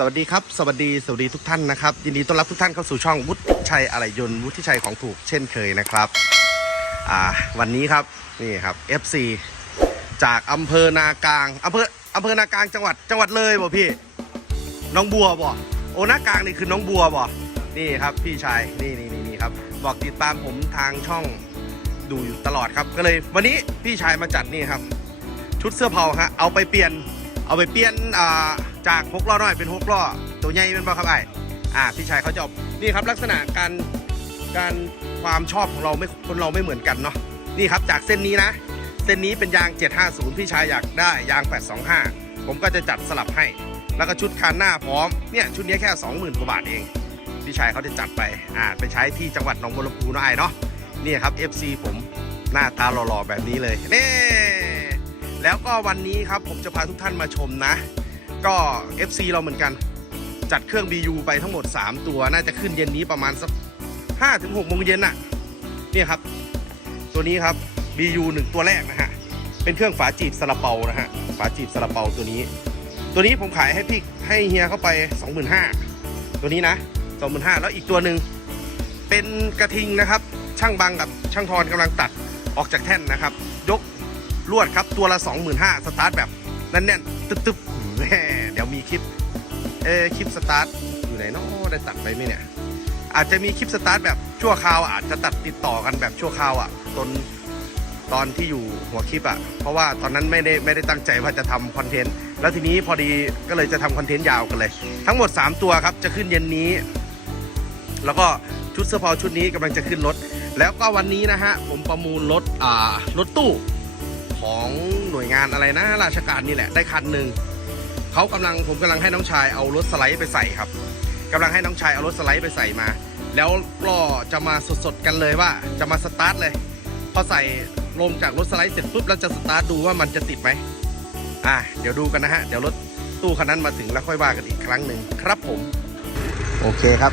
สวัสดีครับ สวัสดีสวัสดีทุกท่านนะครับ ยินดีต้อนรับทุกท่านเข้าสู่ช่องวุฒิชัยอะไหล่ยนต์วุฒิชัยของถูกเช่นเคยนะครับอ่าวันนี้ครับนี่ครับ FC จากอำเภอนากลางอำเภออำเภอนากลางจังหวัดจังหวัดเลยบ่พี่น้องบัวบ่โอนากลางนี่คือน้องบัวบ่นี่ครับพี่ชายนี่นี่นี่นี่ครับบอกติดตามผมทางช่องดูอยู่ตลอดครับก็เลย วันนี้พี่ชายมาจัดนี่ครับ ชุดเสื้อเผาฮะเอาไปเปลี่ยน เอาไปเปลี่ยนอ่าจากหกล้อน้อยเป็นหกล้อตัวใหญ่เป็นบ่ครับไอ้อ่าพี่ชายเขาจะนี่ครับลักษณะการการความชอบของเราไม่คนเราไม่เหมือนกันเนาะนี่ครับจากเส้นนี้นะ เส้นนี้เป็นยาง 750 พี่ชายอยากได้ยาง 825 ผมก็จะจัดสลับให้ แล้วก็ชุดคันหน้าพร้อมเนี่ยชุดนี้แค่ 20,000กว่าบาทเอง พี่ชายเขาจะจัดไปอ่าไปใช้ที่จังหวัดหนองบัวลำพูเนาะไอ้เนาะนี่ครับ FC ผมหน้าตาหล่อๆแบบนี้เลยนี่ แล้วก็วันนี้ครับผมจะพาทุกท่านมาชมนะ ก็ FC เราเหมือนกัน จัดเครื่อง BU ไปทั้งหมด 3 ตัว น่าจะขึ้นเย็นนี้ประมาณสัก5ถึง6โมงเย็นน่ะเนี่ยครับ ตัวนี้ครับ BU 1 ตัวแรกนะฮะ เป็นเครื่องฝาจีบซาลาเปานะฮะ ฝาจีบซาลาเปาตัวนี้ ตัวนี้ผมขายให้พี่ให้เฮียเข้าไป 25,000ตัวนี้นะ25,000แล้วอีกตัวหนึ่งเป็นกระทิงนะครับ ช่างบังกับช่างทอนกำลังตัดออกจากแท่นนะครับ ลวดครับตัวละ 25,000สตาร์ทแบบแน่นๆตึ๊บๆแหมเดี๋ยวมีคลิปเออคลิปสตาร์ทอยู่ไหนเนาะได้ตัดไปไหมเนี่ยอาจจะมีคลิปสตาร์ทแบบชั่วคราวอาจจะตัดติดต่อกันแบบชั่วคราวอะตอนตอนที่อยู่หัวคลิปอะเพราะว่าตอนนั้นไม่ได้ไม่ได้ตั้งใจว่าจะทำคอนเทนต์แล้วทีนี้พอดีก็เลยจะทำคอนเทนต์ยาวกันเลย ทั้งหมด 3 ตัวครับจะขึ้นเย็นนี้ แล้วก็ชุดเสื้อผ้าชุดนี้กำลังจะขึ้นรถ แล้วก็วันนี้นะฮะผมประมูลรถอ่ารถตู้ ของหน่วยงานอะไรนะราชการนี่แหละได้คันหนึ่งเขากำลังผมกำลังให้น้องชายเอารถสไลด์ไปใส่ครับกำลังให้น้องชายเอารถสไลด์ไปใส่มา แล้วก็จะมาสดๆกันเลยว่า จะมาสตาร์ทเลยพอใส่ลงจากรถสไลด์เสร็จปุ๊บเราจะสตาร์ทดูว่ามันจะติดไหมอะเดี๋ยวดูกันนะฮะเดี๋ยวรถตู้คันนั้นมาถึงแล้วค่อยว่ากันอีกครั้งหนึ่งครับผม โอเคครับ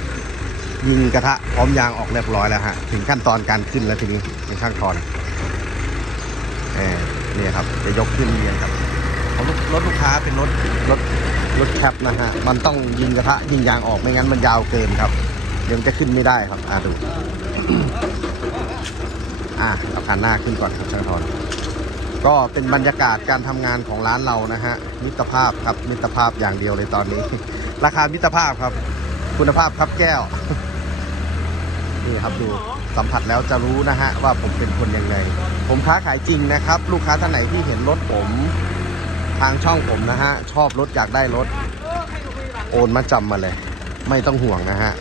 ยิงกระทะพร้อมยางออกเรียบร้อยแล้วฮะถึงขั้นตอนการขึ้นแล้วทีนี้เป็นช่างทอน นี่ครับจะยกขึ้นเรียนครับเพราะรถรถลูกค้าเป็นรถรถรถแคปนะฮะ มันต้องยิงกระทะยิงยางออกไม่งั้นมันยาวเกินครับ เดี๋ยวมันจะขึ้นไม่ได้ครับ อ่าดู อะเอาคันหน้าขึ้นก่อนครับช่างทอนก็เป็นบรรยากาศการทำงานของร้านเรานะฮะ มิตรภาพครับ มิตรภาพอย่างเดียวเลยตอนนี้ ราคามิตรภาพครับ คุณภาพครับแก้ว นี่ครับดู สัมผัสแล้วจะรู้นะฮะว่าผมเป็นคนยังไง ผมค้าขายจริงนะครับ ลูกค้าท่านไหนที่เห็นรถผมทางช่องผมนะฮะ ชอบรถอยากได้รถ โอนมาจำมาเลย ไม่ต้องห่วงนะฮะ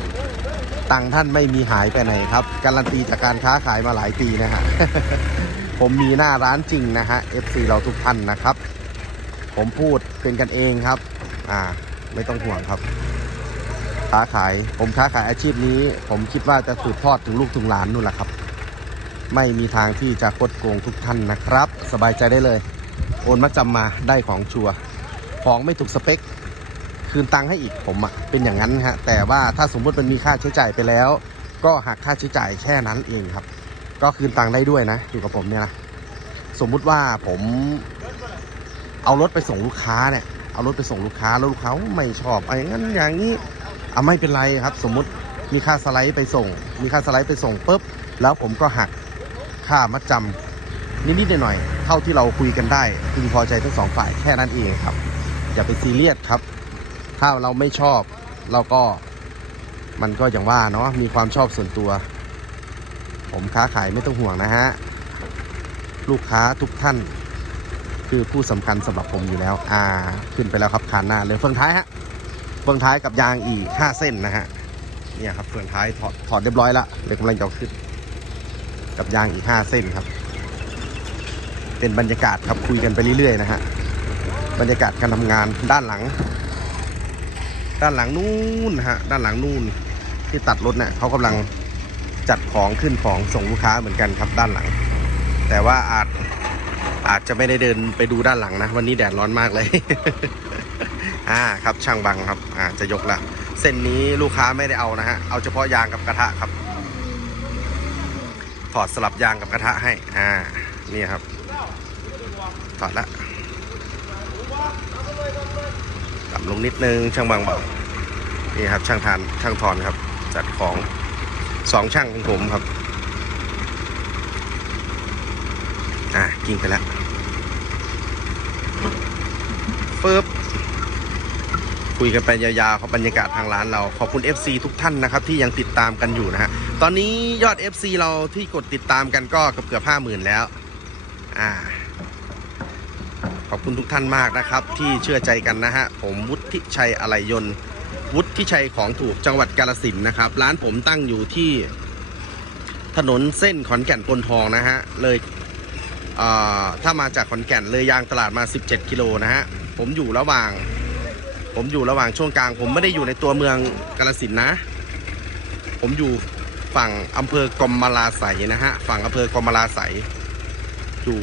ตังท่านไม่มีหายไปไหนครับ การันตีจากการค้าขายมาหลายปีนะฮะผมมีหน้าร้านจริงนะฮะ FC เราทุกท่านนะครับ ผมพูดเป็นกันเองครับ อ่า ไม่ต้องห่วงครับ ค้าขาย ผมค้าขายอาชีพนี้ ผมคิดว่าจะสืบทอดถึงลูกถึงหลานนู่นแหละครับ ไม่มีทางที่จะคดโกงทุกท่านนะครับ สบายใจได้เลย โอนมาจำมาได้ของชัวร์ของไม่ถูกสเปค คืนตังค์ให้อีกผมอะเป็นอย่างนั้นฮะแต่ว่าถ้าสมมติมันมีค่าใช้จ่ายไปแล้ว ก็หักค่าใช้จ่ายแค่นั้นเองครับ ก็คืนตังค์ได้ด้วยนะ อยู่กับผมเนี่ยนะสมมุติว่าผมเอารถไปส่งลูกค้าเนี่ยเอารถไปส่งลูกค้าแล้วลูกค้าไม่ชอบอะไรงั้นอย่างนี้ อะไม่เป็นไรครับ สมมุติมีค่าสไลด์ไปส่ง มีค่าสไลด์ไปส่งปุ๊บแล้วผมก็หักค่ามัดจำนิดๆหน่อยๆเท่าที่เราคุยกันได้พึงพอใจทั้งสองฝ่ายแค่นั้นเองครับ อย่าไปซีเรียสครับ ถ้าเราไม่ชอบเราก็มันก็อย่างว่าเนาะมีความชอบส่วนตัว ผมค้าขายไม่ต้องห่วงนะฮะ ลูกค้าทุกท่าน คือผู้สำคัญสำหรับผมอยู่แล้ว อ่า ขึ้นไปแล้วครับคานหน้าเลยเฟืองท้ายฮะ เฟืองท้ายกับยางอีก 5 เส้นนะฮะเนี่ยครับเฟืองท้ายถอดถอดเรียบร้อยแล้วเดี๋ยกำลังจะขึ้น กับยางอีก 5 เส้นครับ เป็นบรรยากาศครับคุยกันไปเรื่อยๆนะฮะบรรยากาศการทำงานด้านหลัง ด้านหลังนู่นฮะด้านหลังนู่นที่ตัดรถเนี่ยเขากำลังจัดของขึ้นของส่งลูกค้าเหมือนกันครับด้านหลัง แต่ว่าอาจอาจจะไม่ได้เดินไปดูด้านหลังนะ วันนี้แดดร้อนมากเลย อ่าครับช่างบังครับอ่าจะยกละเส้นนี้ลูกค้าไม่ได้เอานะฮะเอาเฉพาะยางกับกระทะครับ ถอดสลับยางกับกระทะให้อ่านี่ครับถอดละต่ำลงนิดนึงช่างบางเบานี่ครับ ช่างทานช่างทอนครับ จัดของสองช่างของผมครับอะกิ้งไปแล้วปึ๊บ คุยกันไปยาวๆครับบรรยากาศทางร้านเราขอบคุณ FC ทุกท่านนะครับที่ยังติดตามกันอยู่นะฮะตอนนี้ยอด FC เราที่กดติดตามกันก็เกือบเกือบห้าหมื่นแล้วอ่าขอบคุณทุกท่านมากนะครับ ที่เชื่อใจกันนะฮะผมวุฒิชัยอะไหลยนวุฒิชัยของถูกจังหวัดกาลสินนะครับ ร้านผมตั้งอยู่ที่ถนนเส้นขอนแก่นปนทองนะฮะเลยเอ่อถ้ามาจากขอนแก่นเลยยางตลาดมา 17 กิโลนะฮะผมอยู่ระหว่าง ผมอยู่ระหว่างช่วงกลาง ผมไม่ได้อยู่ในตัวเมืองกาลสินนะ ผมอยู่ฝั่งอำเภอกรมมาลาไสนะฮะ ฝั่งอำเภอกรมมาลาไสอยู่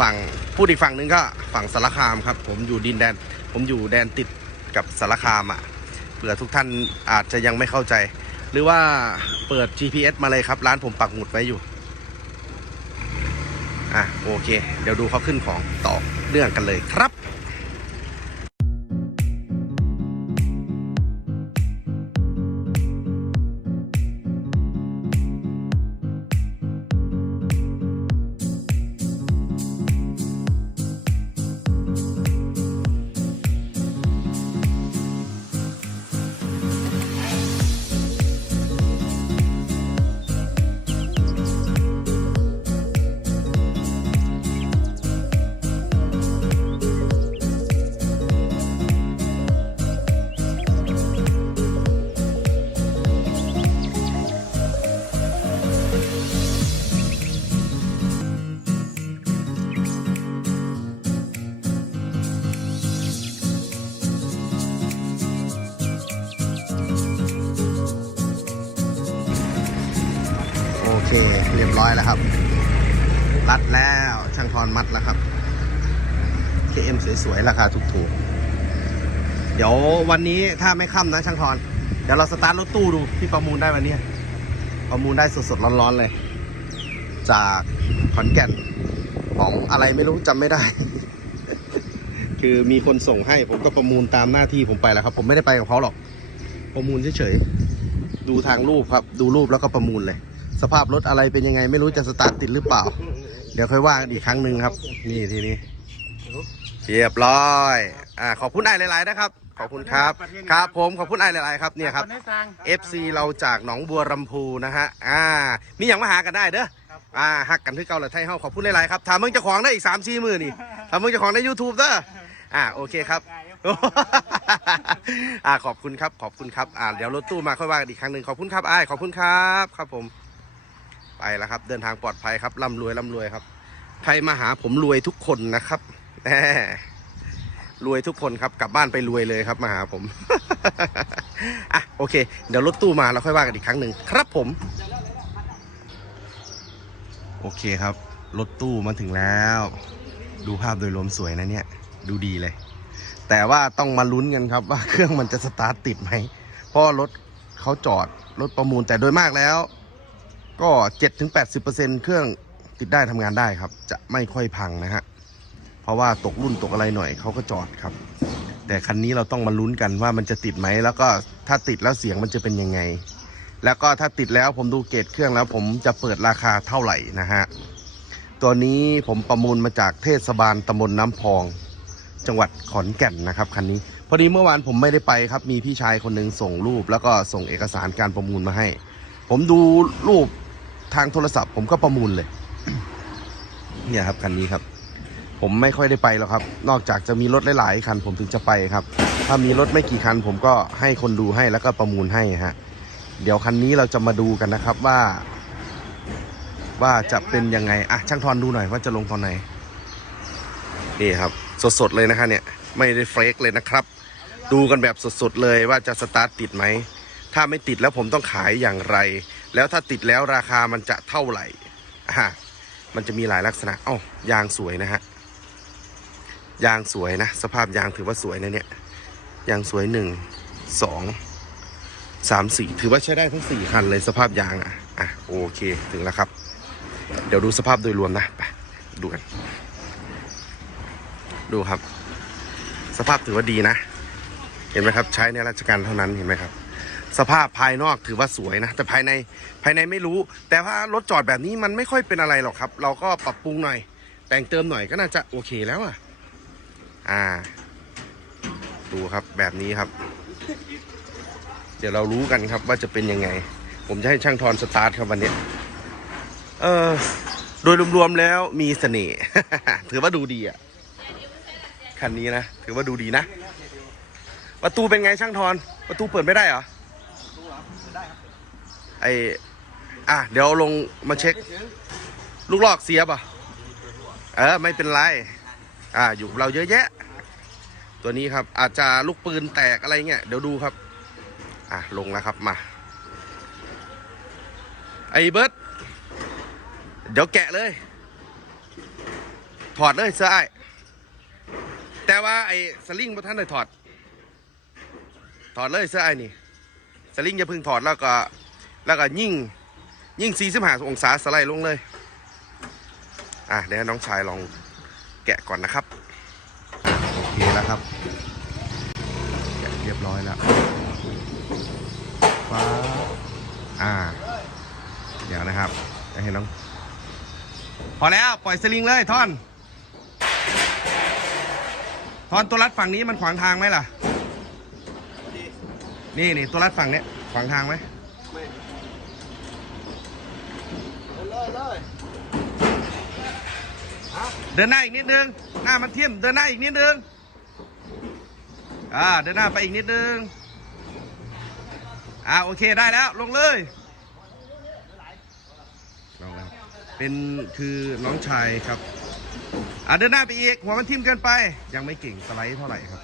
ฝั่งพูดอีกฝั่งนึงก็ฝั่งสารคามครับ ผมอยู่ดินแดน ผมอยู่แดนติดกับสารคามอะเผื่อทุกท่านอาจจะยังไม่เข้าใจ หรือว่าเปิด GPS มาเลยครับ ร้านผมปักหมุดไว้อยู่อะโอเค เดี๋ยวดูเขาขึ้นของต่อเรื่องกันเลยครับ วยๆ ราคาถูกๆ เดี๋ยววันนี้ถ้าไม่ค่ำนะช่างทอน เดี๋ยวเราสตาร์ทรถตู้ดูที่ประมูลได้วันนี้ ประมูลได้สดๆ ร้อนๆ เลย จากขอนแก่นของอะไรไม่รู้จำไม่ได้ คือมีคนส่งให้ผมก็ประมูลตามหน้าที่ผมไปแล้วครับ ผมไม่ได้ไปกับเขาหรอก ประมูลเฉยๆ ดูทางรูปครับ ดูรูปแล้วก็ประมูลเลย สภาพรถอะไรเป็นยังไง ไม่รู้จะสตาร์ทติดหรือเปล่า เดี๋ยวค่อยว่ากันอีกครั้งหนึ่งครับ นี่ทีนี้ เรียบร้อยอ่าขอบคุณไอ้หลาย ๆ นะครับ ขอบคุณครับ ครับผมขอบคุณไอ้หลาย ๆ ครับเนี่ยครับ FC เราจากหนองบัวลำพูนะฮะอ่ามีอย่างมาหากันได้เด้ออ่าหักกันที่เกาหลีไทยเฮาขอบคุณหลาย ๆ ครับถามมึงเจะของได้อีก3ามสี่มือนี่ถามมึงเจะของใน YouTube เด้ออ่าโอเคครับอ่าขอบคุณครับขอบคุณครับอ่าเดี๋ยวรถตู้มาค่อยว่ากันอีกครั้งหนึ่งขอบคุณครับไอ้ขอบคุณครับครับผมไปแล้วครับ เดินทางปลอดภัยครับร่ำรวยร่ำรวยครับ ใครมาหาผมรวยทุกคนนะครับ แหมรวยทุกคนครับกลับบ้านไปรวยเลยครับมาหาผม อะโอเค เดี๋ยวรถตู้มาแล้วค่อยว่ากันอีกครั้งหนึ่งครับผม โอเคครับ รถตู้มาถึงแล้ว ดูภาพโดยรวมสวยนะเนี่ย ดูดีเลย แต่ว่าต้องมาลุ้นกันครับว่าเครื่องมันจะสตาร์ทติดไหมเพราะรถเขาจอดรถประมูลแต่โดยมากแล้ว ก็ 7-80%เครื่องติดได้ทำงานได้ครับ จะไม่ค่อยพังนะฮะ ราะว่าตกรุ่นตกอะไรหน่อยเขาก็จอดครับ แต่คันนี้เราต้องมาลุ้นกันว่ามันจะติดไหมแล้วก็ถ้าติดแล้วเสียงมันจะเป็นยังไง แล้วก็ถ้าติดแล้วผมดูเกรดเครื่องแล้ว ผมจะเปิดราคาเท่าไหร่นะฮะตัวนี้ผมประมูลมาจากเทศบาลตำบลน้ำพอง จังหวัดขอนแก่นนะครับคันนี้พอดีเมื่อวานผมไม่ได้ไปครับ มีพี่ชายคนหนึ่งส่งรูป แล้วก็ส่งเอกสารการประมูลมาให้ ผมดูรูปทางโทรศัพท์ ผมก็ประมูลเลย เนี่ยครับคันนี้ครับ ผมไม่ค่อยได้ไปหรอกครับ นอกจากจะมีรถหลายๆคันผมถึงจะไปครับ ถ้ามีรถไม่กี่คันผมก็ให้คนดูให้แล้วก็ประมูลให้ฮะ เดี๋ยวคันนี้เราจะมาดูกันนะครับว่า ว่าจะเป็นยังไงอะช่างทอนดูหน่อยว่าจะลงตอนไหนนี่ครับ สดๆเลยนะคะเนี่ยไม่ได้เฟกเลยนะครับ ดูกันแบบสดๆเลยว่าจะสตาร์ทติดไหมถ้าไม่ติดแล้วผมต้องขายอย่างไร แล้วถ้าติดแล้วราคามันจะเท่าไหร่อะมันจะมีหลายลักษณะเอ้ายางสวยนะฮะ ยางสวยนะ สภาพยางถือว่าสวยนะเนี่ย ยางสวยหนึ่งสองสามสี่ถือว่าใช้ได้ทั้งสี่คันเลยสภาพยางอะอะโอเคถึงแล้วครับ เดี๋ยวดูสภาพโดยรวมนะไปดูกัน ดูครับ สภาพถือว่าดีนะ เห็นไหมครับ ใช้ในราชการเท่านั้นเห็นไหมครับ สภาพภายนอกถือว่าสวยนะ แต่ภายในภายในไม่รู้ แต่ว่ารถจอดแบบนี้มันไม่ค่อยเป็นอะไรหรอกครับ เราก็ปรับปรุงหน่อย แต่งเติมหน่อยก็น่าจะโอเคแล้วอะ อ่า ดูครับแบบนี้ครับ เดี๋ยวเรารู้กันครับว่าจะเป็นยังไง ผมจะให้ช่างทอนสตาร์ทครับวันนี้ เออโดยรวมๆแล้วมีเสน่ห์ถือว่าดูดีอะคันนี้นะ ถือว่าดูดีนะ ประตูเป็นไงช่างทอน ประตูเปิดไม่ได้เหรอไออะ เดี๋ยวลงมาเช็ค ลูกลอกเสียป่ะ เออ ไม่เป็นไร อ่าอยู่กับเราเยอะแยะ ตัวนี้ครับอาจจะลูกปืนแตกอะไรเงี้ยเดี๋ยวดูครับ อะลงแล้วครับมา ไอ้เบิร์ดเดี๋ยวแกะเลย ถอดเลยเสื้อไอ้แต่ว่าไอ้สลิงพระท่านได้ถอด ถอดเลยเสื้อไอ้นี่ สลิงอย่าเพึ่งถอดแล้วก็ แล้วก็ยิ่งยิ่ง45องศาสไลด์ลงเลย อะเดี๋ยวน้องชายลอง แกะก่อนนะครับโอเคแล้วครับ แกะเรียบร้อยแล้วฟ้าอ่า เดี๋ยวนะครับจะให้น้อง พอแล้วปล่อยสลิงเลยท่อน ท่อนตัวรัดฝั่งนี้มันขวางทางไหมล่ะ นี่นี่ตัวรัดฝั่งเนี้ยขวางทางไหม เลยเลย เดินหน้าอีกนิดนึง หน้ามันทิ่มเดินหน้าอีกนิดนึง อ่า เดินหน้าไปอีกนิดนึง อ่า โอเค ได้แล้ว ลงเลยลงแล้วเป็นคือน้องชายครับ อ่าเดินหน้าไปอีก หัวมันทิ่มเกินไป ยังไม่เก่งสไลด์เท่าไหร่ครับ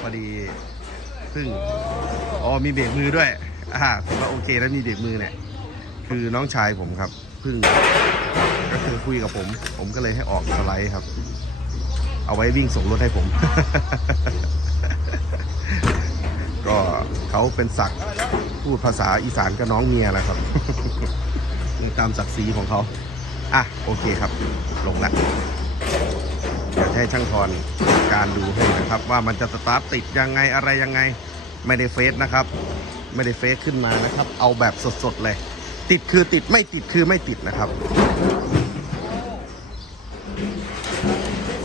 พอดีเพึ่งอ๋อมีเบรกมือด้วย อ่าถือว่าโอเคแล้วมีเบรกมือเนี่ย คือน้องชายผมครับ พึ่ง คุยกับผม ผมก็เลยให้ออกสไลด์ครับ เอาไว้วิ่งส่งรถให้ผม ก็เขาเป็นศักดิ์พูดภาษาอีสานกับน้องเมียนะครับ ตามศักดิ์ศรีของเขา อะ โอเคครับ ลงล้วเดี๋ยวจะให้ช่างทอนการดูให้นะครับ ว่ามันจะสตาร์ทติดยังไงอะไรยังไง ไม่ได้เฟซนะครับ ไม่ได้เฟซขึ้นมานะครับ เอาแบบสดๆเลย ติดคือติดไม่ติดคือไม่ติดนะครับ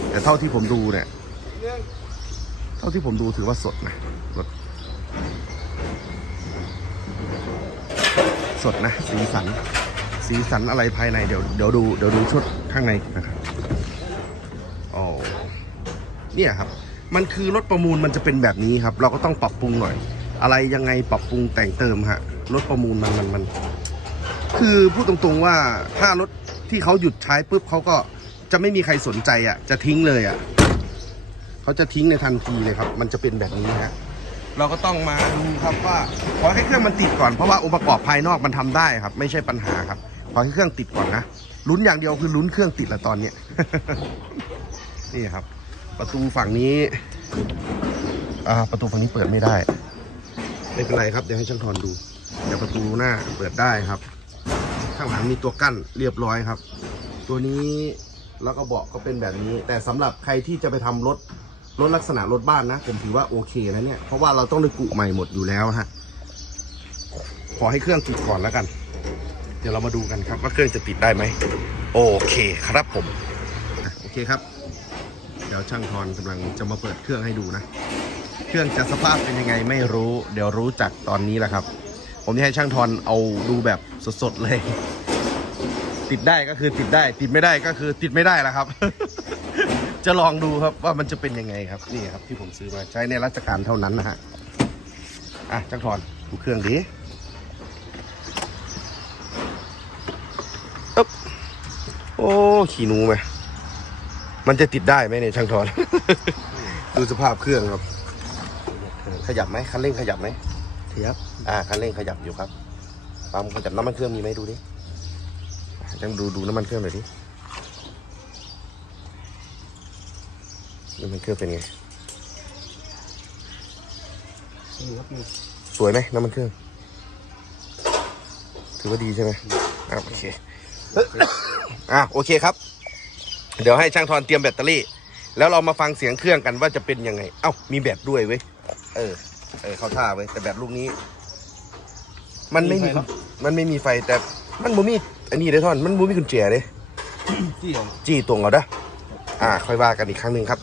แต่ เท่าที่ผมดูเนี่ย เท่าที่ผมดูถือว่าสดนะรถสดนะ สีสัน สีสันอะไรภายในเดี๋ยวเดี๋ยวดูเดี๋ยวดูชุดข้างในนะครับโอ้เนี่ยครับ มันคือรถประมูลมันจะเป็นแบบนี้ครับ เราก็ต้องปรับปรุงหน่อย อะไรยังไงปรับปรุงแต่งเติมฮะรถประมูลมันมันมัน คือพูดตรงๆว่าถ้ารถที่เขาหยุดใช้ปุ๊บเขาก็ จะไม่มีใครสนใจอะ จะทิ้งเลยอะเขาจะทิ้งในทันทีเลยครับ มันจะเป็นแบบนี้ฮะเราก็ต้องมาดูครับว่าขอให้เครื่องมันติดก่อนเพราะว่าองค์ประกอบภายนอกมันทำได้ครับ ไม่ใช่ปัญหาครับขอให้เครื่องติดก่อนนะลุ้นอย่างเดียวคือลุ้นเครื่องติดละตอนเนี้ยนี่ครับ ประตูฝั่งนี้อ่าประตูฝั่งนี้เปิดไม่ได้ไม่เป็นไรครับเดี๋ยวให้ช่างทอนดูเดี๋ยวประตูหน้าเปิดได้ครับ ข้างหลังมีตัวกั้นเรียบร้อยครับ ตัวนี้ แล้วก็เบาะก็เป็นแบบนี้ แต่สำหรับใครที่จะไปทำรถรถลักษณะรถบ้านนะ ผมถือว่าโอเคนะเนี่ย เพราะว่าเราต้องได้กุใหม่หมดอยู่แล้วฮะ ขอให้เครื่องติดก่อนแล้วกัน เดี๋ยวเรามาดูกันครับว่าเครื่องจะติดได้ไหม โอเคครับผม โอเคครับ เดี๋ยวช่างทอนกำลังจะมาเปิดเครื่องให้ดูนะ เครื่องจะสภาพเป็นยังไงไม่รู้ เดี๋ยวรู้จักตอนนี้แหละครับ ผมจะให้ช่างทอนเอาดูแบบสดๆเลย ติดได้ก็คือติดได้ ติดไม่ได้ก็คือติดไม่ได้แล้วครับ จะลองดูครับว่ามันจะเป็นยังไงครับนี่ครับที่ผมซื้อมาใช้ในราชการเท่านั้นนะฮะอะช่างทอนดูเครื่องดีอึ๊บโอ้ขี่หนูไหมมันจะติดได้ไหมเนี่ยช่างทอนดูสภาพเครื่องครับ ขยับไหมคันเร่งขยับไหมเทียบอ่าคันเร่งขยับอยู่ครับปั๊มขยับน้ำมันเครื่องมีไหมดูดิ ยังดูดูน้ำมันเครื่องหน่อยดิน้ำมันเครื่องเป็นไงนี่ครับนี่สวยไหมน้ำมันเครื่อง ถือว่าดีใช่ไหมอ่าโอเคอะโอเคครับ เดี๋ยวให้ช่างทอนเตรียมแบตเตอรี่ แล้วเรามาฟังเสียงเครื่องกันว่าจะเป็นยังไง เอ้ามีแบตด้วยเว้ย เออ เออ เข้าท่าไว้ย แต่แบบลูกนี้ มันไม่มีมีไฟปะมันไม่มีไฟแต่มันบ่มี อันนี้เด้อท่อนมันบ่มีกุญแจเด้ที่ของจี้ตรงเอาเด้ออ่า ค่อยว่ากันอีกครั้งหนึ่งครับ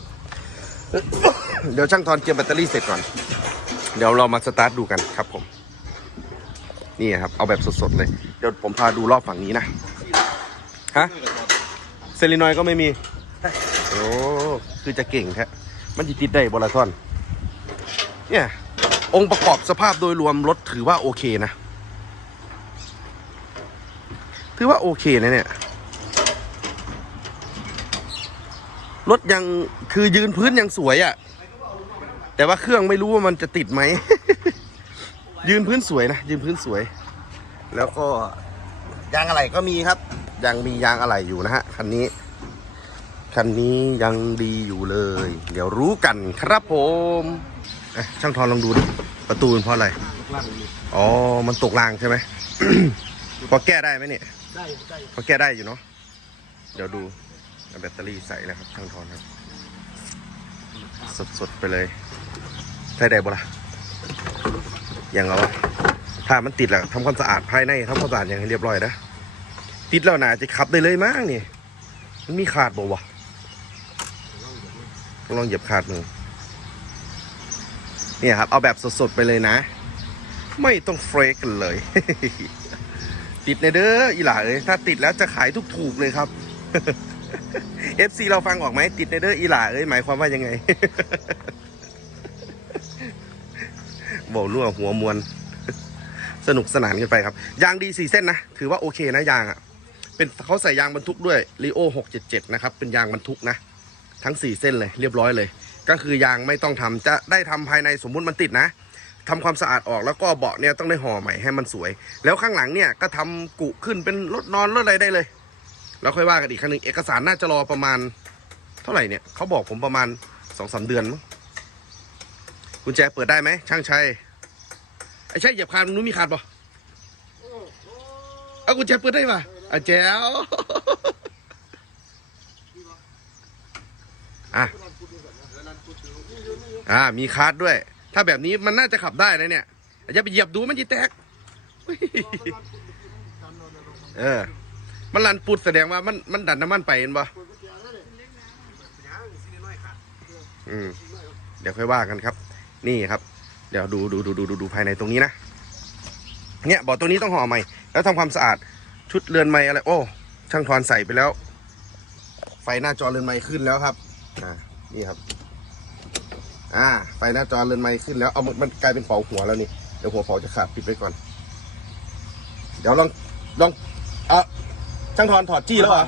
เดี๋ยวช่างทอนเกียร์แบตเตอรี่เสร็จก่อน เดี๋ยวเรามาสตาร์ทดูกันครับผม นี่ครับ เอาแบบสดๆเลย เดี๋ยวผมพาดูรอบฝั่งนี้นะ ฮะ เซรินอยด์ก็ไม่มี โอ้ คือจะเก่งแท้มันจะติดได้บอลาทอน เนี่ย องค์ประกอบสภาพโดยรวมรถถือว่าโอเคนะ ถือว่าโอเคนะเนี่ย รถยังคือยืนพื้นยังสวยอะ่ะ แต่ว่าเครื่องไม่รู้ว่ามันจะติดไหม ยืนพื้นสวยนะ ยืนพื้นสวย แล้วก็ยางอะไรก็มีครับ ยังมียางอะไรอยู่นะฮะ คันนี้ คันนี้ยังดีอยู่เลย เดี๋ยวรู้กันครับผมอะช่างทอนลองดูดิประตูเป็นเพราะอะไร อ๋อ มันตกรางใช่ไหม พอแก้ได้ไหมเนี่ย ได้ได้พอแก้ได้อยู่เนาะ เดี๋ยวดูเอาแบตเตอรี่ใส่แล้วครับช่างทอนครับ สดๆไปเลยใส่ได้บ่ล่ะยังเอาถ้ามันติดแล้วทำความสะอาดภายในทำความสะอาดอย่างให้เรียบร้อยนะ ติดแล้วน่าจะขับได้เลยมั้งนี่ มันมีขาดบ่วะลองเหยียบขาดมือเนี่ยครับ เอาแบบสดๆไปเลยนะ ไม่ต้องเฟรกกันเลย ติดในเด้ออีหล่าเอ้ยถ้าติดแล้วจะขายทุกถูกเลยครับ FC เราฟังออกไหมติดในเด้ออีหล่าเอ้ยหมายความว่ายังไงบอกรั่วหัวมวน สนุกสนานกันไปครับ ยางดีสี่เส้นนะ ถือว่าโอเคนะยางอะ เป็นเขาใส่ยางบรรทุกด้วย r ีโอ677นะครับ เป็นยางบรรทุกนะ ทั้ง4เส้นเลย เรียบร้อยเลย ก็คือยางไม่ต้องทำจะได้ทำภายในสมมุติมันติดนะ ทำความสะอาดออกแล้วก็เบาะเนี่ยต้องได้ห่อใหม่ให้มันสวย แล้วข้างหลังเนี่ยก็ทำกุขึ้นเป็นรถนอนรถอะไรได้เลย แล้วค่อยว่ากันอีกครั้งหนึ่งเอกสารน่าจะรอประมาณ เท่าไหร่เนี่ยเขาบอกผมประมาณสองสามเดือนมั้งกุญแจเปิดได้ไหมช่างชัยไอ้ใช่เหยียบคานตรงนู้นมีคานปะเอากุญแจเปิดได้ปะอะแจ๋วอะอ่ามีคาร์ดด้วย ถ้าแบบนี้มันน่าจะขับได้นะเนี่ยอย่าไปเหยียบดูมันจะแตก เออ มันลันปุดแสดงว่ามันมันดันน้ำมันไปเห็นปะอืมเดี๋ยวค่อยว่ากันครับ นี่ครับ เดี๋ยวดูดูดูดูดูดูภายในตรงนี้นะ เนี่ยบอตรงนี้ต้องห่อใหม่ แล้วทำความสะอาด ชุดเรือนไม้อะไร โอ้ ช่างทอนใส่ไปแล้ว ไฟหน้าจอเรือนไม้ขึ้นแล้วครับ อ่า นี่ครับ อ่า ไฟหน้าจอเรือนไม้ขึ้นแล้ว เอามันมันกลายเป็นเป่าหัวแล้วนี่ เดี๋ยวหัวเป่าจะขาดปิดไว้ก่อน เดี๋ยวลองลองเอะช่างทอนถอดจี้แล้วเหรอ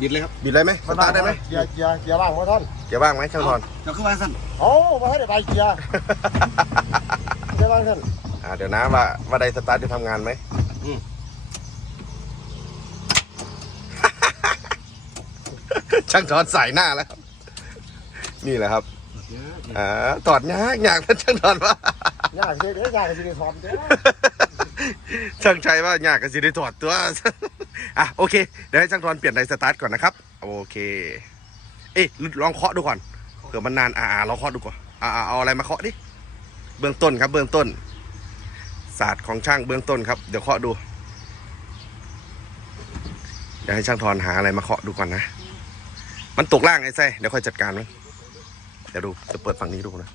บิดเลยครับบิดได้ไหมสตาร์ทได้ไหมเกียร์เกียร์เกียร์ว่างวะท่านเกียร์ว่างไหมช่างทอนเดี๋ยวขึ้นมาสั้นโอ้มาให้เดี๋ยวไปเกียร์เกียร์ว่างท่านอ่าเดี๋ยวนะว่าว่าได้สตาร์ทจะทำงานไหมช่างทอนสายหน้าแล้วครับนี่แหละครับ อ่าถอดยากยากนะช่างทอนว่ายากเลยเดี๋ยวยากจะได้ถอนเด้อช่างชัยว่ายากกันสิได้ถอดตัวอะโอเคเดี๋ยวให้ช่างทอนเปลี่ยนไดสตาร์ทก่อนนะครับโอเค เอ๊ะลองเคาะดูก่อนเผื่อมันนานอ่าอ่าเราเคาะดูก่อนอ่าอ่าเอาอะไรมาเคาะดิเบื้องต้นครับเบื้องต้น ศาสตร์ของช่างเบื้องต้นครับเดี๋ยวเคาะดูเดี๋ยวให้ช่างทอนหาอะไรมาเคาะดูก่อนนะ มันตกล่างไอ้ไส้เดี๋ยวค่อยจัดการมันเดี๋ยวดูจะเปิดฝั่งนี้ดูนะ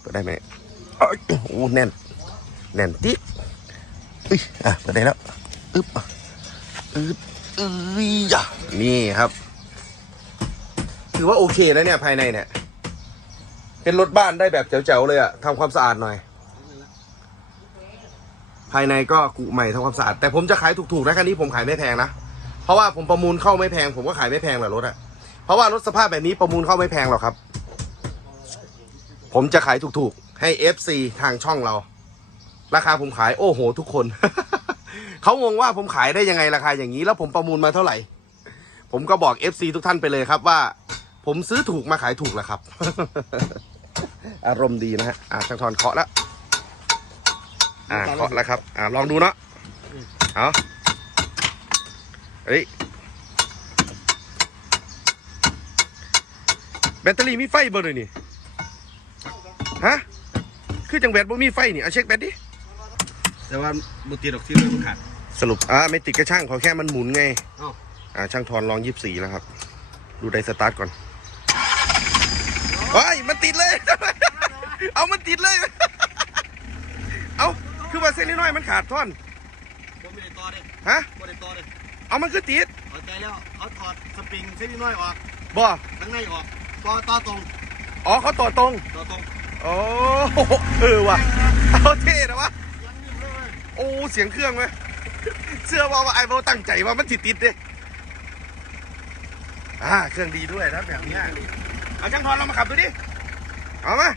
เปิดได้ไหมอ้ยโอ้แน่น แน่นติ๊กอุ้ยอะเปิดได้แล้วอึ๊บอึ๊บอึ๊ยนี่ครับ ถือว่าโอเคแล้วเนี่ยภายในเนี่ย เป็นรถบ้านได้แบบแจ๋วๆเลยอะทำความสะอาดหน่อย ภายในก็กุใหม่ทำความสะอาด แต่ผมจะขายถูกๆนะคันนี้ผมขายไม่แพงนะ เพราะว่าผมประมูลเข้าไม่แพง ผมก็ขายไม่แพงแหละรถอะเพราะว่ารถสภาพแบบนี้ประมูลเข้าไม่แพงหรอกครับ ผมจะขายถูกๆ ให้ FC ทางช่องเรา ราคาผมขายโอ้โห ทุกคน เขางงว่าผมขายได้ยังไงราคาอย่างนี้ แล้วผมประมูลมาเท่าไหร่ ผมก็บอก FC ทุกท่านไปเลยครับว่า ผมซื้อถูกมาขายถูกแล้วครับ อารมณ์ดีนะฮะอ่าช่างทอนเคาะแล้วอ่าเคาะแล้วครับ อ่าลองดูเนาะเอาเฮ้ยแบตเตอรี่มีไฟเบอร์เลยนี่ ฮะ คือจังแบตบ่มีไฟนี่เอาเช็คแบตดิ แต่ว่าบุตรีดอกที่เลยมันขาดสรุป อ่าไม่ติดกระช่างขอแค่มันหมุนไง อ้าวอ่า ช่างทอนลองยี่สี่แล้วครับ ดูไดสตาร์ทก่อนเฮ้ยมันติดเลย เอามันติดเลย เอาคือว่าเส้นนิดหน่อยมันขาดท่อน ผมไม่ได้ต่อเลยฮะ ไม่ได้ต่อเลยเอามันคือติดเอาใจแล้วเขาถอดสปริงเส้นนิดหน้อยออกบ่ข้างในออกต่อต่อตรงอ๋อเขาต่อตรงต่อตรง โอ้โหเออว่ะเอาเท่นะวะโอ้เสียงเครื่องไหมเสื้อว่าว่าไอ้โบตั้งใจว่ามันติดติดๆดิอ่าเครื่องดีด้วยนะแบบเนี้ยเอาช่างทอนเรามาขับดูดิเอามา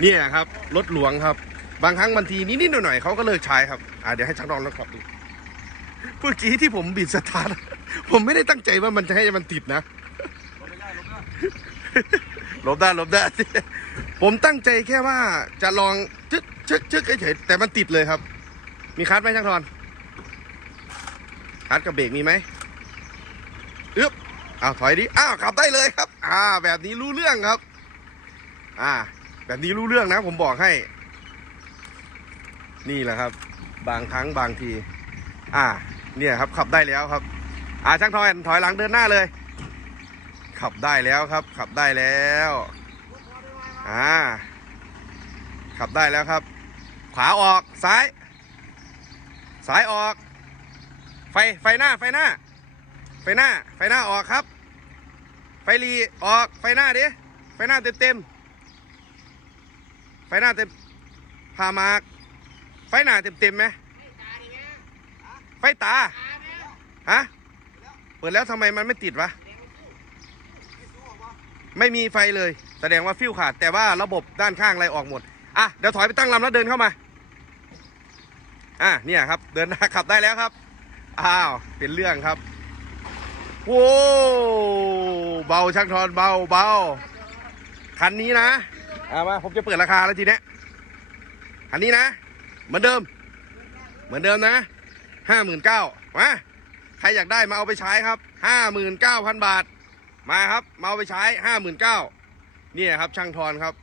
เนี่ยครับรถหลวงครับ บางครั้งบางทีนิดๆหน่อยๆเขาก็เลิกใช้ครับอ่าเดี๋ยวให้ช่างทอนเราขับดูเมื่อกี้ที่ผมบีบสตาร์ทผมไม่ได้ตั้งใจว่ามันจะให้มันติดนะลบไม่ได้ลบไม่ได้หลบได้หลบได้ ผมตั้งใจแค่ว่าจะลองชึกชึกชึกเฉยๆแต่มันติดเลยครับ มีคัสไหมช่างทอนคัสกับเบรกมีไหมอึ๊บอ้าวถอยดิอ้าวขับได้เลยครับ อ่า แบบนี้รู้เรื่องครับ อ่า แบบนี้รู้เรื่องนะ ผมบอกให้ นี่แหละครับ บางครั้งบางที อ่า เนี่ยครับ ขับได้แล้วครับ อ่าช่างทอนถอยหลังเดินหน้าเลย ขับได้แล้วครับ ขับได้แล้ว อ่า ขับได้แล้วครับ ขวาออกซ้าย ซ้ายออก ไฟไฟหน้าไฟหน้า ไฟหน้า ไฟหน้าออกครับ ไฟหลีออกไฟหน้าดิไฟหน้าเต็มเต็มไฟหน้าเต็มพามากไฟหน้าเต็มเต็มไหมไฟตาฮะเปิดแล้วทำไมมันไม่ติดวะ ไม่มีไฟเลย แสดงว่าฟิวขาด แต่ว่าระบบด้านข้างอะไรออกหมด อะ เดี๋ยวถอยไปตั้งลำแล้วเดินเข้ามา อะ เนี่ยครับ เดินหน้าขับได้แล้วครับ อ้าว เป็นเรื่องครับ โว้เบาช่างทอนเบาเบาคันนี้นะเอามาผมจะเปิดราคาแล้วทีเนี้ยคันนี้นะ เหมือนเดิม เหมือนเดิมนะห้าหมื่นเก้ามาใครอยากได้มาเอาไปใช้ครับห้าหมื่นเก้าพันบาท มาครับ มาเอาไปใช้ห้าหมื่นเก้า เนี่ยครับช่างทอนครับ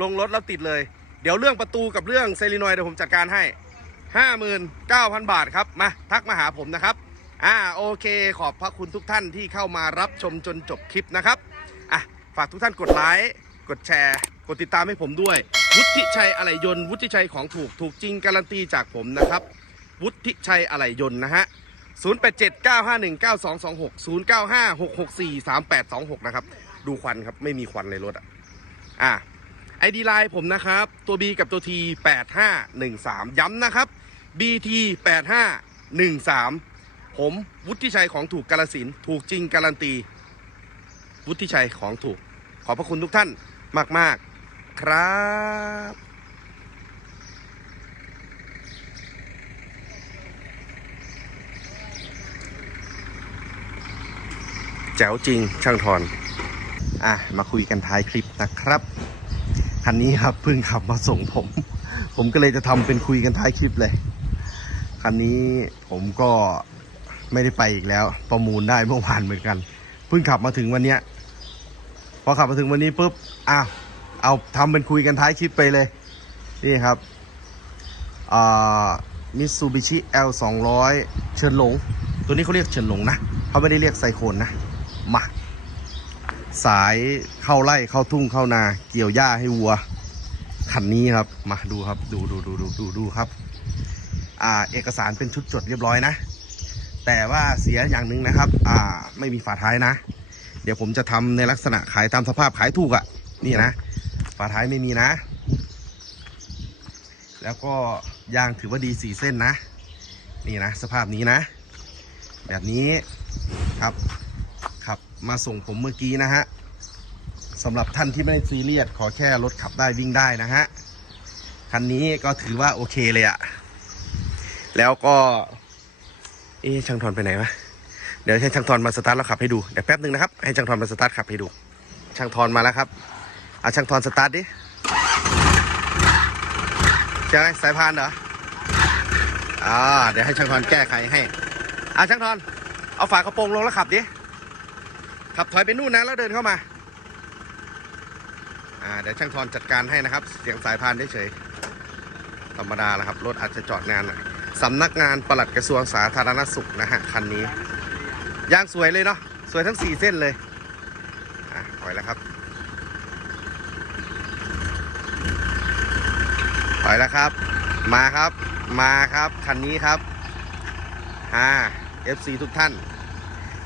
ลงรถแล้วติดเลย เดี๋ยวเรื่องประตูกับเรื่องเซรีนอยด์เดี๋ยวผมจัดการให้ห้าหมื่นเก้าพันบาทครับ มาทักมาหาผมนะครับ อ่าโอเค ขอบพระคุณทุกท่านที่เข้ามารับชมจนจบคลิปนะครับ อะ ฝากทุกท่านกดไลค์ กดแชร์ กดติดตามให้ผมด้วย วุฒิชัยอะไหล่ยนต์ วุฒิชัยของถูก ถูกจริงการันตีจากผมนะครับ วุฒิชัยอะไหล่ยนต์นะฮะ0879519226 0956643826 นะครับ ดูควันครับ ไม่มีควันในรถอะอะไอดีไลน์ผมนะครับ ตัว B กับตัว T 8513 ย้ำนะครับ BT 8513 ผมวุฒิชัยของถูกกาลสินถูกจริงการันตี วุฒิชัยของถูก ขอบพระคุณทุกท่านมาก ๆ ครับแจ๋วจริงช่างทอน อะมาคุยกันท้ายคลิปนะครับ คันนี้ครับเพิ่งขับมาส่งผม ผมก็เลยจะทำเป็นคุยกันท้ายคลิปเลย คันนี้ผมก็ไม่ได้ไปอีกแล้ว ประมูลได้เมื่อวานเหมือนกัน เพิ่งขับมาถึงวันเนี้ยพอขับมาถึงวันนี้ปุ๊บอ้าวเอาทำเป็นคุยกันท้ายคลิปไปเลย นี่ครับมิตซูบิชิ L 2 0 0เชิญหลง ตัวนี้เขาเรียกเชิญหลงนะเขาไม่ได้เรียกไซโคนนะมา สายเข้าไร่เข้าทุ่งเข้านาเกี่ยวหญ้าให้วัว คันนี้ครับ มาดูครับ ดูดูดูดูดูดูครับ อ่า เอกสารเป็นชุดจดเรียบร้อยนะ แต่ว่าเสียอย่างหนึ่งนะครับ อ่า ไม่มีฝาท้ายนะ เดี๋ยวผมจะทำในลักษณะขายตามสภาพขายถูกอะ่ะ นี่นะ ฝาท้ายไม่มีนะ แล้วก็ยางถือว่าดีสี่เส้นนะ นี่นะ สภาพนี้นะ แบบนี้ครับ มาส่งผมเมื่อกี้นะฮะสำหรับท่านที่ไม่ได้ซีเรียสขอแค่รถขับได้วิ่งได้นะฮะคันนี้ก็ถือว่าโอเคเลยอะแล้วก็ เอ๊ช่างทอนไปไหนวะเดี๋ยวให้ช่างทอนมาสตาร์ทแล้วขับให้ดูเดี๋ยวแป๊บหนึ่งนะครับให้ช่างทอนมาสตาร์ทขับให้ดู ช่างทอนมาแล้วครับเอาช่างทอนสตาร์ทดิใช่ไหมสายพานเหรออ่าเดี๋ยวให้ช่างทอนแก้ไขให้อ่าช่างทอนเอาฝากระโปรงลงแล้วขับดิ ขับถอยไปนู่นนะแล้วเดินเข้ามา อ่าเดี๋ยวช่างทอนจัดการให้นะครับ เสียงสายพานเฉยๆธรรมดาแหละครับ รถอาจจะจอดนานน่อยสำนักงานปลัดกระทรวงสาธารณสุขนะฮะคันนี้ยางสวยเลยเนาะสวยทั้ง 4 เส้นเลยอะปล่อยแล้วครับปล่อยแล้วครับ มาครับมาครับคันนี้ครับอ่า FC ทุกท่าน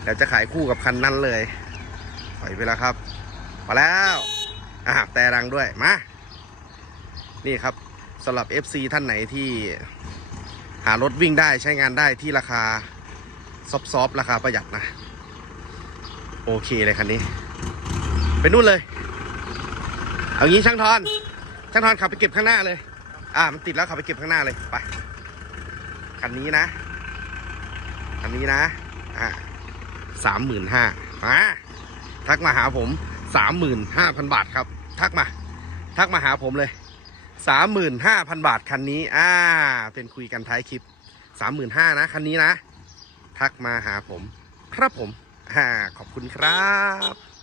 เดี๋ยวจะขายคู่กับคันนั้นเลยปล่อยไปแล้วครับมาแล้วอ่าแต่รังด้วยมานี่ครับสำหรับ FC ท่านไหนที่หารถวิ่งได้ใช้งานได้ที่ราคาซอฟๆราคาประหยัดนะ โอเคเลยคันนี้ ไปนู่นเลย เอางี้ช่างทอน ช่างทอนขับไปเก็บข้างหน้าเลย อ่ามันติดแล้วขับไปเก็บข้างหน้าเลยไปคันนี้นะคันนี้นะอ่า สามหมื่นห้ามาทักมาหาผมสามหมื่นห้าพันบาทครับ ทักมา ทักมาหาผมเลยสามหมื่นห้าพันบาทคันนี้ อ่า เป็นคุยกันท้ายคลิปสามหมื่นห้านะคันนี้นะ ทักมาหาผม ครับผมอ่าขอบคุณครับ